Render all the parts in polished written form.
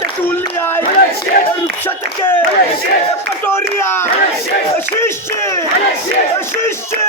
তেঁতুলিয়ায় রূপসা থেকে পাটোরিয়া শীর্ষে শীর্ষে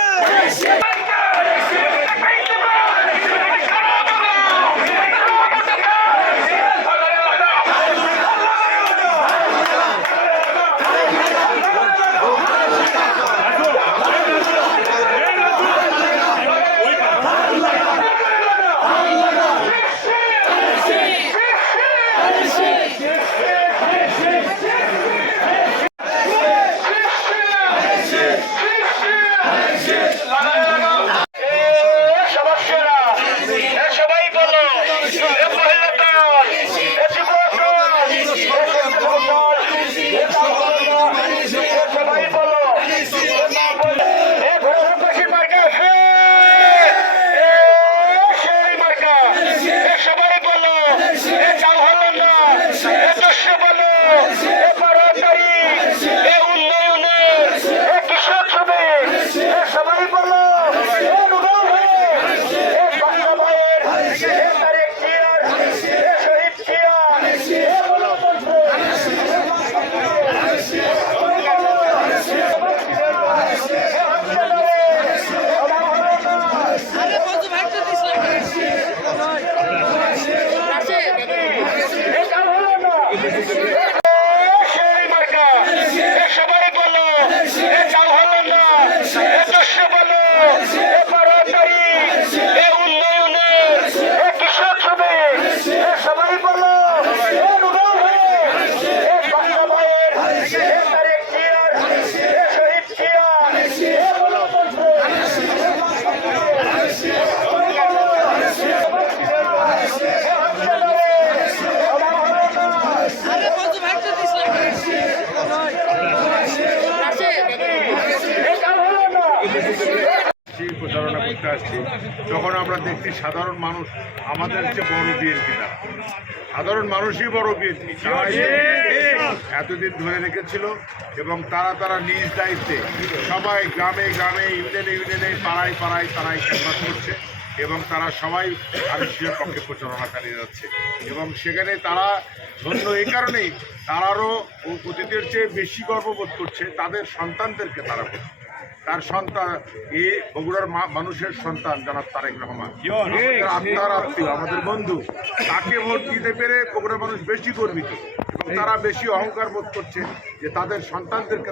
প্রচারণা করতে আসছি তখন আমরা দেখছি সাধারণ মানুষ আমাদের চেয়ে বড় বিএনপি না, সাধারণ মানুষই বড় বিএনপি এতদিন ধরে রেখেছিল এবং তারা নিজ দায়িত্বে সবাই গ্রামে গ্রামে ইউনিয়নে পাড়ায় তারাই ক্যাম্পাস করছে এবং তারা সবাই আরএসপির পক্ষে প্রচারণা চালিয়ে যাচ্ছে এবং সেখানে তারা ধন্য এই কারণেই তারারও অতীতের চেয়ে বেশি গর্ববোধ করছে তাদের সন্তানদেরকে তারা তার সন্তান এই বগুড়ার মানুষের সন্তান জনাব তারেক রহমান আত্মার আত্মীয় আমাদের বন্ধু, তাকে ভোট দিতে পেরে বগুড়ার মানুষ বেশি গর্বিত এবং তারা বেশি অহংকার বোধ করছে যে তাদের সন্তানদেরকে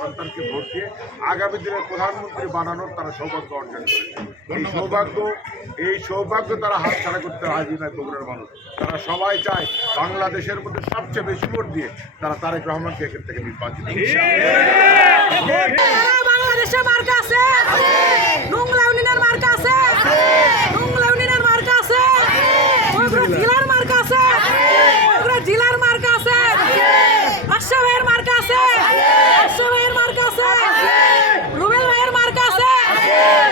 সন্তানকে ভোট দিয়ে আগামী দিনের প্রধানমন্ত্রী বানানোর তারা সৌভাগ্য অর্জন করেছে। এই সৌভাগ্য তারা হাতছাড়া করতে রাজি নয় বগুড়ার মানুষ। তারা সবাই চায় বাংলাদেশের মধ্যে সবচেয়ে বেশি ভোট দিয়ে তারা তারেক রহমানকে এখান থেকে নির্বাচিত। বাংলাদেশে মার্কা আছে, নোংলা ইউনিয়নের মার্কা আছে, নোংলা ইউনিয়নের মার্কা আছে, জেলার মার্কা আছে, জেলার মার্কা আছে, আশা ভাইয়ের মার্কা আছে, আশা ভাইয়ের মার্কা আছে, রুবেল ভাইয়ের মার্কা আছে,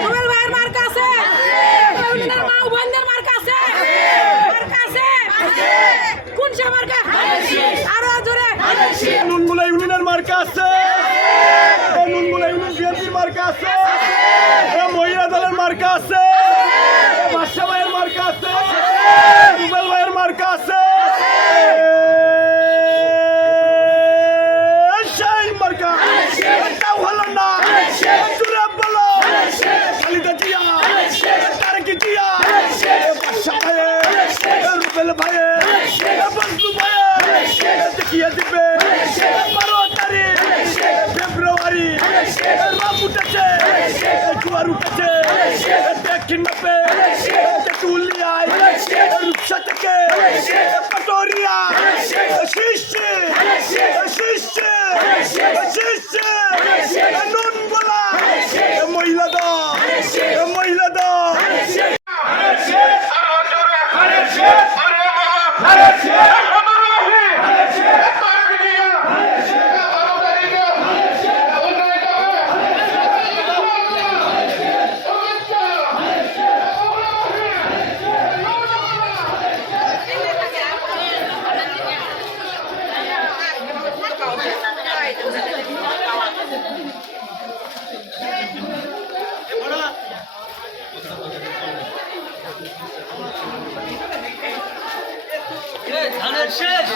রুবেল ভাইয়ের মার্কা আছে, ইউনিয়নের মা উভয়ের মার্কা আছে, মার্কা আছে, কোন সে মার্কা আরো জোরে নুনগুলা ইউনিয়নের মার্কা আছে, নুনগুলা ইউনিয়ন বিএনপির মার্কা আছে, মহিলা দলের মার্কা আছে, বাদশা ভাইয়ের মার্কা আছে, রুবেল ভাইয়ের মার্কা আছে, সেই মার্কা এটাও হলো না, জোরে বলো খালিদা জিয়া, তারেক জিয়া, বাদশা ভাইয়ের, রুবেল ভাইয়ের, বজলু ভাইয়ের দেখিয়ে দিবে 12 তারিখ ফেব্রুয়ারি রাম উঠেছে, জোয়ার উঠেছে, দেখি নাপে তেঁতুলিয়ায় রূপসা থেকে পাটোরিয়া শীর্ষে শীর্ষে শীর্ষে নুন বলা মহিলা দল ধানের শেষ